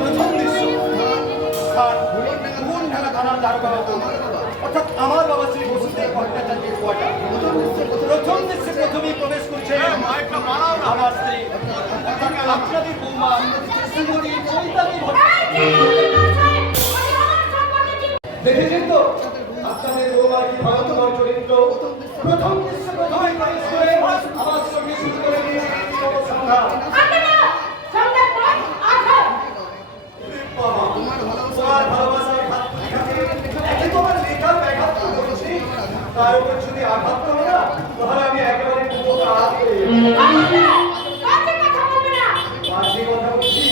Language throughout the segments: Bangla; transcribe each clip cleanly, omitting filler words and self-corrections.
প্রথম দৃশ্য স্থান গুণঢাকা থানার দারোগা বাবু অর্থাৎ আমার বাবা শ্রী বসুদেব ভট্টাচার্যের কোয়ার্টার। প্রথম দৃশ্যে প্রথমেই প্রবেশ করছে আমার স্ত্রী অর্থাৎ আপনাদের বৌমা শ্রীমতী চৈতালি ভট্টাচার্য। দেখেছেন তো আপনাদের বৌমার কি ভারতবর চরিত্র। প্রথম দৃশ্যে প্রথমেই প্রবেশ করে আমার সঙ্গে শুরু করে দিয়েছে সংঘাত। তোমার ভালোবাসায় হাত তুলি খাতে একে তোমার লেখার ব্যাঘাত করছি, তার উপর যদি আঘাত করো না তাহলে আমি একেবারে বাজে কথা বলছি।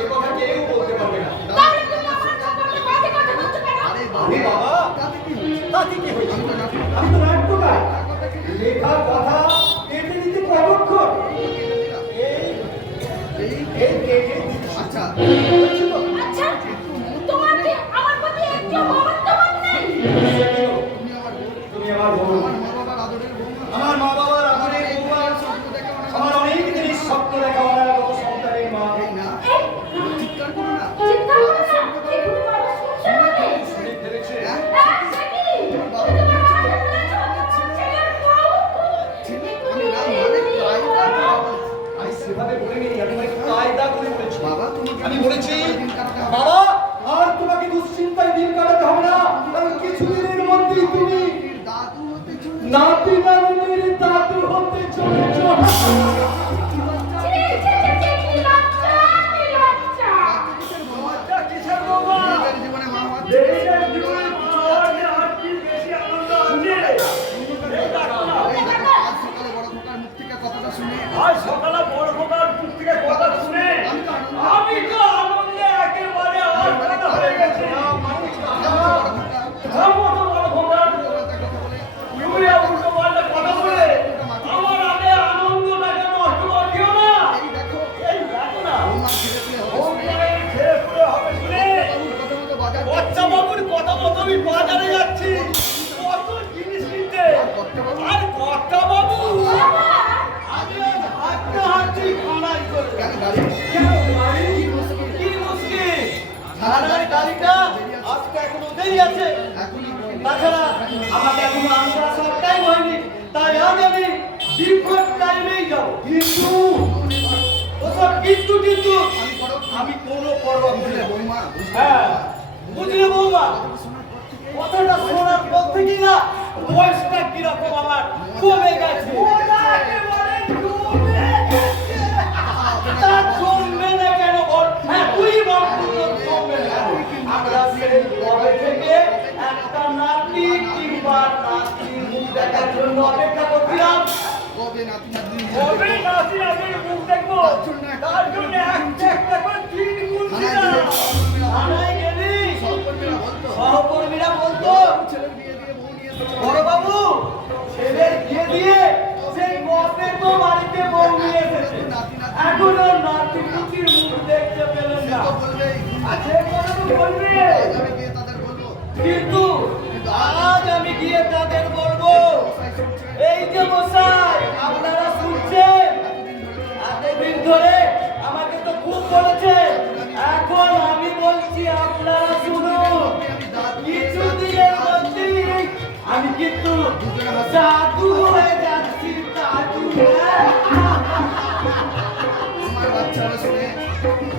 এ কথা কেউ বলতে পারবে না। আরে বাবা তাতে কি হয়েছে, আমি তো নাট্যকার। লেখার কথা কেটে নিতে কতক্ষণ এই কেটে দিচ্ছি। আচ্ছা তোমার কি আমার প্রতি একটু মমত্ববোধ নেই? তুমি আমার বৌমা, আমার মা বাবার আদরের বৌমা, আমার অনেক জিনিস স্বপ্ন দেখা আমার মতো সন্তানের মা। চিৎকার করো না, চিৎকার করো না, এগুলো বাবা শুনছে মানে শুনে ফেলেছে। আমি সেভাবে বলিনি, আমি কায়দা করে বলেছি। আমি বলেছি বাবা আর তোমাকে দুশ্চিন্তায় দিন কাটাতে হবে না, কারণ কিছুদিনের মধ্যেই তুমি নাতি নাতনির দাদু হতে চলেছ। সকালে বড় খোকার মুখ থেকে কথা শুনে আমি তো আনন্দে একেবারে আটখানা হয়ে গেছি। বড় খোকার ইউরিয়া উল্টো পাল্টা কথা বলে আমার আগে আনন্দটাকে নষ্ট করে দিও না। এই দেখো না ছেড়ে পুরে হবে শুনে বাচ্চা বাবুর কথা মতো আমি বাজারে যাচ্ছি কত জিনিস কিনতে। আর কর্তা বাবু তাছাড়া আমাকে এখনো আসার সব টাইম হয়নি, তাই আজ আমি দীর্ঘ টাইমেই যাবো। কিন্তু ওসব কিন্তু কিন্তু আমি কোনো পরোয়া বুঝলে বৌমা। হ্যাঁ বুঝলে বৌমা, কথাটা শোনার পর থেকেই না বয়সটা কিরকম আমার কমে গেছে। তা জমবে না কেন বল? হ্যাঁ তুই বল জমবে না। আমরা সেই কবে থেকে একটা নাতি কিংবা নাতির মুখ দেখার জন্য অপেক্ষা করছিলাম। কবে নাতি নাতির মুখ দেখবো তার জন্য একটা করে 3 গুণ দিলাম। থানায় গেলি সহকর্মীরা বলতো বড় বাবু ছেলের বিয়ে দিয়ে সেই গপে তো বাড়িতে বউ নিয়ে এসেছে, এখনো নাতি নাতির মুখ দেখতে পেলেন না। আছে কথা তো বলবি, কিন্তু আজ আমি গিয়ে তাদের বলবো এই যে মশাই আপনারা শুনছেন, এতদিন ধরে আমাকে তো খুব বলেছে, এখন আমি বলছি আপনারা শুনুন। কিছুদিনের মধ্যেই আমি কিন্তু জাদু হয়ে যাচ্ছি, জাদু।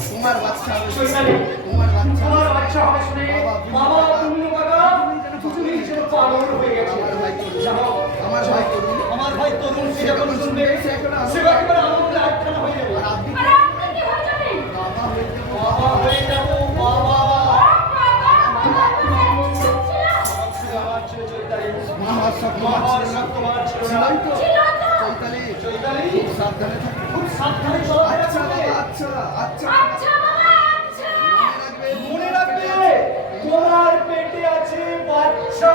তোমার বাচ্চা হবে শুনে বাবা তুমি বাবা তুমি যেন পাগল হয়ে গেছে। আমার ভাই তরুণ সে যখন শুনবে সে একেবারে আনন্দে আটখানা হয়ে যাবে। বাবা হয়ে যাবো বাবা। খুব সাবধানে মনে রাখবে তোমার পেটে আছে বাচ্চা।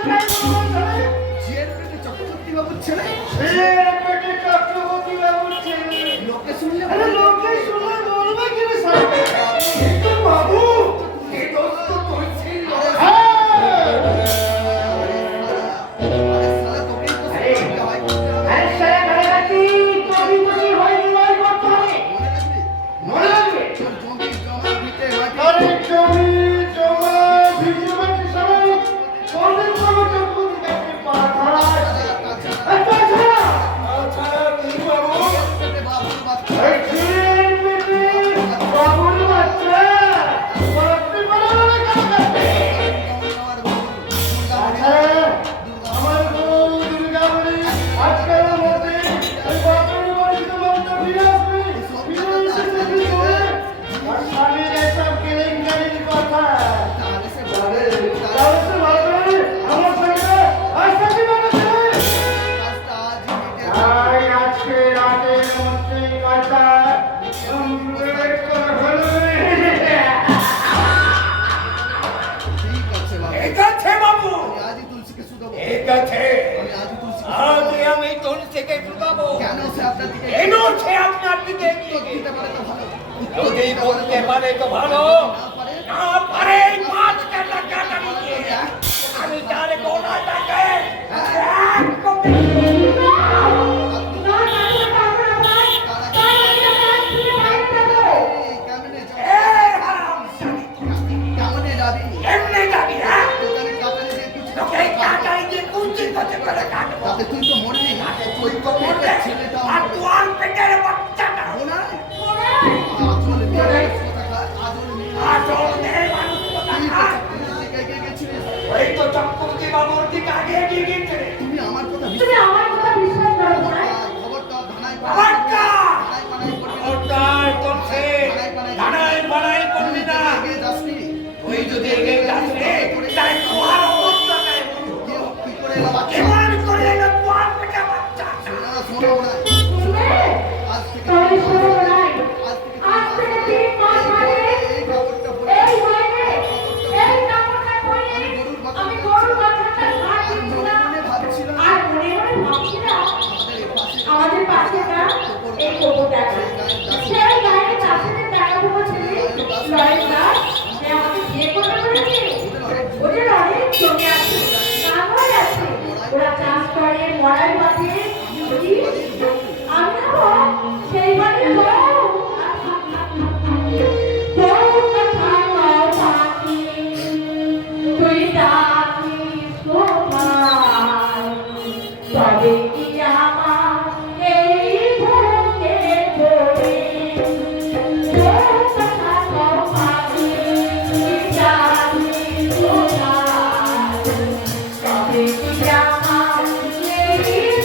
কোথায় বলবো ছেলে? জিয়ের পেটে চক্রবর্তী বাবুর ছেলে। সে পেটে চক্রবর্তী বাবুর ছেলে। লোকে শুনলে আরে লোকে শুনলে বলবে কি রে সাহেব? কিন্তু বাবু, এই দোষ তো তোর ছিল। হ্যাঁ। আরে শালা তোকেই তো শিখতে হয়। আরে সাহেব, আরে বাকি, কবি কবি হয়নি নয় করতে হবে। মনে রাখবি? মনে রাখবে? তোর জমি জমা দিতে হয়। আরে জমি জমা ভিজে মাটি সবাই কোনদিন কোনো চক্রবর্তী কাছে পাঠায়? আচ্ছা আচ্ছা কি বাবু? পেটে বাবুর বাচ্চা। এই ছেলের পেটে বাবুর বাচ্চা বাড়তে পারে না কেন কাছে? আচ্ছা, আমার বউ দুর্গা বলি আজকালের মধ্যে ওই বাপের বাড়িতে মন্ত্র ফিরে আসবে, ফিরে এসে যদি বলে, আর স্বামীর এসব কেলেঙ্কারির কথা। তাহলে সে ভাবে, আমার সঙ্গে আস্থা কি বানাচ্ছে? তাই আজকে রাতের মধ্যে কথা কমপ্লিট করে ফেলবে। ঠিক আছে বাবু। ঠিক আছে বাবু, আমি আজই তুলসীকে শুধাবো। ঠিক আছে। আমি আজই তুলসীকে আজ শুধাবো। আমি তুলসীকে শুধাবো। কেন সে আপনার দিকে কেন সে আপনার দিকে এগিয়ে উত্তর দিতে পারে তো ভালো। যদি বলতে পারে তো ভালো, না পারে না পারে পাঁচ কাটা কাটারি দিয়ে আমি তার গোড়াটাকে এক করে কেমনে এ হারামজাদি, কেমনে যাবি? এমনি যাবি, হ্যাঁ? তোকে কাটারি দিয়ে কিছু তোকে এই কাটারি দিয়ে কুঞ্চি করতে করে কাটবো। তাতে তুই তো মরবি না। তুই তো মরলে মরলে ছেলেটা আর মরবে। তোর পেটের বাচ্চাটা না আসলে মেয়ে কোথাকার আদর মেয়ে আসল মেয়ে মানুষ কোথাকার? গেছিলিস। ওই তো চক্রবর্তী বাবুর দিকে আগে এগিয়ে গিয়েছে। তুমি আমার কথা তুমি বিশ্বাস আমার কথা বিশ্বাস করো না? খবরটা ধানাই খবরটা! পানাই করবি না। ওটাই করছে, দাঁড়াই বাড়াই করবি না। এগিয়ে যাসনি। ওই যদি এগিয়ে যাস রে, তাই তোমার অবস্থাটাই বলো। কি করে এলো বাচ্চা? কেমন করে এলো তোমার পেটে বাচ্চাটা? না, শোনো না। শুনলে? আজ থেকে তবে শোনো নাই। আজ থেকে 3 মাস আগে এই খবরটা বলে এই হয়নি, এই কাপড়টা পরে আমি গরুর বাচ্চাটা ঘাট আর মনে দিয়েছিলাম। মনে ভাবছিলাম আর মনে মনে ভাবছিলাম আমাদের পাশে আমাদের পাশেটা এই কোকোটা সেই গায়ের চাষিদের টাকাগুলো ছেড়ে লয়ের গাছ সে আমাকে বিয়ে করতে পেরেছে। ওদের অনেক জমি আছে, নাঙ্গল আছে, ওরা চাষ করে মড়াই বাঁধে। বুঝিস? আমি তো সেই বাড়ির বউ। বউ কথা কও পাখি, তুই ডাকিস কোথায়? তবে কি আমার এই বুকে পড়ে? বউ কথা কও পাখি, তুই ডাকিস কোথায়? তবে কি আমার এই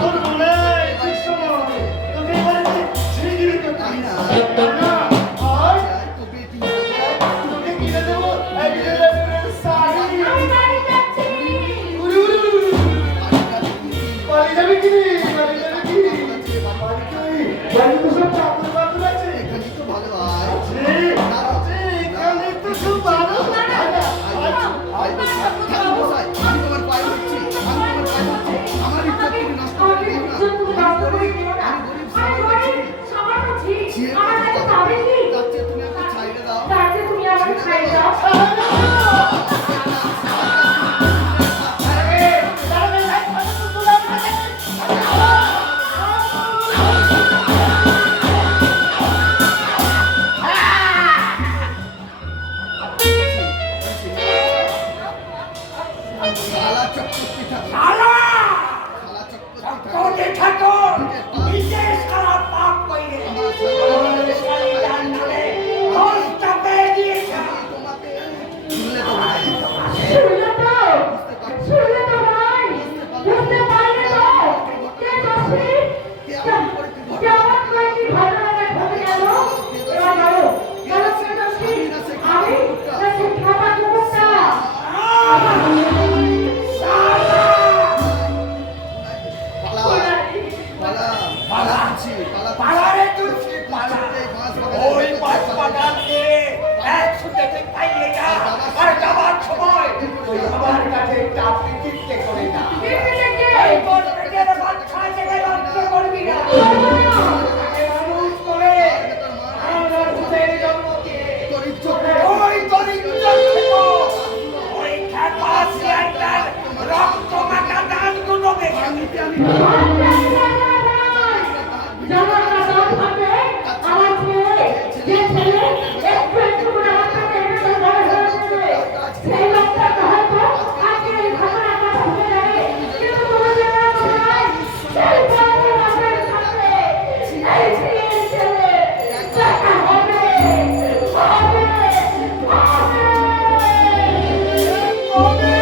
তোর মনে হয় ঠিক সময় তোকে এবারে ঝিরিগিরি করতে তাই না? না আর তোকে একটু তোকে কিনে দেবো এক ডিজাইনের শাড়ি আমি বাড়ি যাচ্ছি। উড়ি উড়ি উড়ি উড়ি। বাড়ি যাবে কি বাড়ি যাবে কি বাড়ি কই বাড়ি তো সব চাকর বাকর আছে এখানেই তো ভালো হয়। এখানে তো সব ভালো ঠাকুর মশাই, আমি তোমার পায়ে ধরছি, আমি তোমার পায়ে ধরছি। আমার ইজ্জত তুমি নষ্ট করে দিও না। আমি গরিব, আমি গরিব, আমি গরিব, সামান্য ঝি। আমার কাছে পাবে কি? তার চেয়ে তুমি আমাকে ছাইড়ে দাও। তার চেয়ে তুমি আমাকে ছাড়িয়ে দাও। শালা চক্রবর্তী ঠাকুর, শালা শালা চক্রবর্তী চক্রবর্তী ঠাকুর নিজে সারা পাপ কইরে আমার শালিদার নামে দশটা পেয়ে দিয়েছে। তোমাকে শুনলে তো ভাই, শুনলে তো? শুনলে তো ভাই? বুঝতে পারলে তো? কে দোষী? কেমন করে কি ঘটনাটা ঘটে গেল? এবার বলো, বলো কে দোষী? আমি না সে খাবার কুকুরটা? পালা, পালা তুলছি, পালা তুলছি। পালারে তুলছি পালা এই বাঁশ বাগানে ওই ভেতর বাস থেকে বাগান দিয়ে এক ছুটেতে পাইয়ে যা আর যাবার সময় ওই আমার কাছে চাপড়ি চিত্তে করে না বিপিনে কে? এই তোর পেটের বাচ্চা জেগে নষ্ট করবি না তাকে মানুষ করে আমার দুধের জন্ম দিয়ে তোর ইজ্জত ওই তোর ইজ্জত থেকো ওই খেপা সিয়াইটার রক্ত মাখা দাঁতগুলো দেখে নিতে আমি জামার কাছে থাকে আমার ছেলে, যে ছেলে একটু একটু করে আমার কাছে এসে বড় হয়েছে, সেই লোকটাকে হয়তো আজকে এই ঘটনাটা ঘটে যাবে, কিন্তু তোমাদের না বলাই, সেই বড় বাপের সাথে এই ছেলে দেখা হবে, হবে, হবে।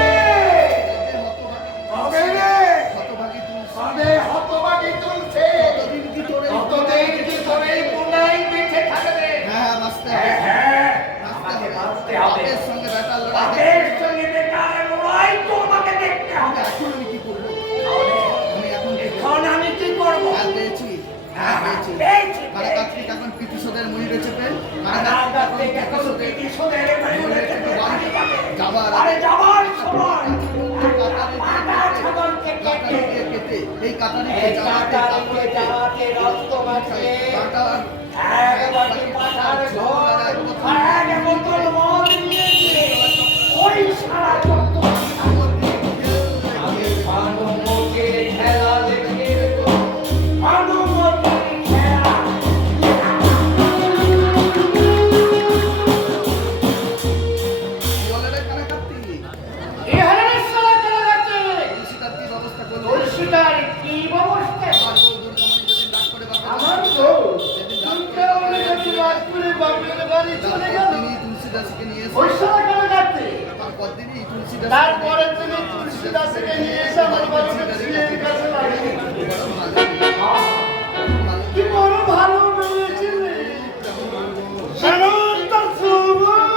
কবে রে হতভাগী তুলছি। কবে হতবাকি তুলছে কতদিন কি তোরে কতদিন কি তোর এই পুনাই বেঁচে থাকবে হ্যাঁ, বাঁচতে হ্যাঁ হবে। হ্যাঁ বাঁচতে আমাকে হবে। বাঁচতে হবে বাপের সঙ্গে বেটার লড়াই বাপের সঙ্গে বেকার লড়াই তো আমাকে দেখতে হবে এখন আমি কি করবো? তাহলে আমি এখন কি করবো? এখন আমি কি করবো হ্যাঁ, পেয়েছি। হ্যাঁ, পেয়েছি। পেয়েছি, কারা কার্তিক এখন প্রীতিশোধের ময়ূরে চেপে, কারা আমার কার্তিক কাছে এখন এখন প্রীতিশোধের প্রতিশোধের ময়ূরে চেপে বাড়ি যাবে। যাবার আরে যাবার সময় কাটারি পাটা ছাগলকে কেটে দিয়ে কেটে, এই কাটারি এই কাটারিকে যাওয়াতে রক্ত মাখিয়ে কাটার এক বাটি পাঠার ঝোল আর এক বোতল মদ নিয়েছে ওই সারা আমি ভানুমতির খেলা দেখে ভানুমতির খেলা বলে রে কারা কার্তিক, এখানে সারা চলে যাচ্ছে তুলসীদার কি ব্যবস্থা করলো? তুলসীদার কি ব্যবস্থা আমার বউ দুর্গামণি যেদিন ডাক করে বাপের আমার বাড়ি তো যেদিন ডাক তুলতে আমাকে যদি রাত করে বাপের বাড়ি চলে গেল তিনি তুলসীদাসকে নিয়ে ওই এসে সারা কেন যাচ্ছে তারপর দিনই তুলসীদাস তারপরে তুমি তুলসীদাসকে নিয়ে এসে আমার বাড়িতে ঝিয়ের কাছে লাগিয়ে কি বড় ভালো বেরিয়েছিলে সানন্দ সুমন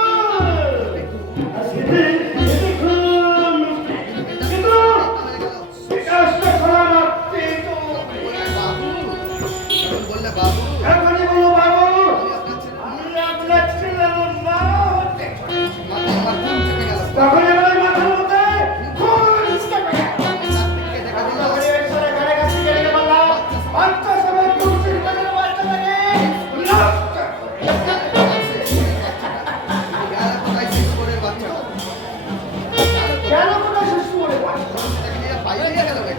কিন্তু বিকাশটা খোলা রাখতে তো বললে বাবু এখনই বলো বাবু আমি আপনার ছেলে আমি আপনার ছেলে না হতে মাথায় আমার ঘুম থেকে গেল তখন এবার মাথার মধ্যে খুন চেপে গেল। কার্তিককে দেখা দিল তখনই ওই ছেলে ঘরে কাছে গিয়ে বললাম, বাচ্চা সবাই তুলসীর কাছে বাচ্চাটাকে নষ্ট করে। কোথায় শেষ করে বাচ্চা কেন কোথায় শিশু বলে বাচ্চা? তুলসীটাকে নিয়ে পাইয়ে নিয়ে গেল নাকি?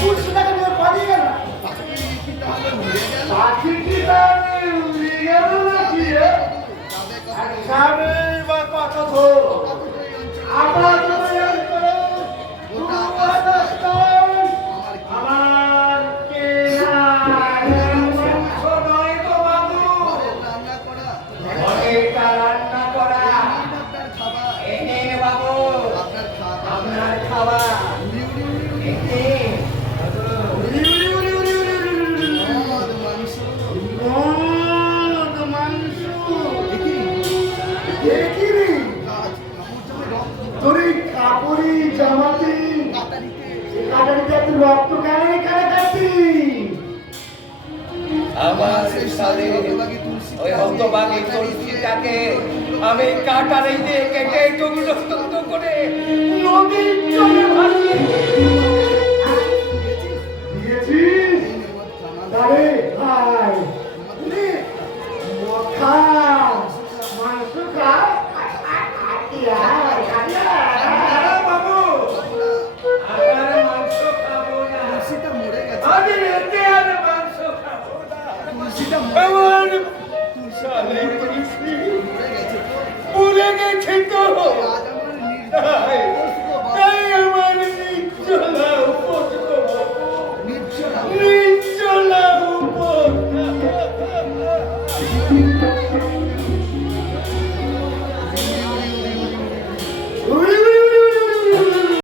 তুলসীটাকে নিয়ে পালিয়ে গেল না। পাখি কি তাহলে উড়ে গেল পাখি কি তাহলে উড়ে গেল নাকি রে? যাবে আর কত যাবে বা কত দূর? এই অঞ্চলে আপাতত এই অঞ্চলে পূর্বাদস্তান আমার কেনা মাংস নয় গো বাবু ঘরের রান্না করা এটা রান্না করা এই আপনার খাবার এনে বাবু আপনার খাবার আপনার খাবার উড়ি উড়ি উড়ি উড়ি এনে উড়ে রক্ত কেন এখানে কাটছি? আমার সাথে ওই হতভাগী তুলসীটাকে আমি কাটারে দিয়ে কেটে টুকরো টুকরো করে নদীর জলে ভাসিয়ে দিয়েছিস? আরে ভাই, মদ খা, মাংস খা, বাবু আর মাংস খাবো না তুলসীটা মরে গেছে আমি এতে আর মাংস খাবো না তুলসীটা আমার তুলসীটা মরে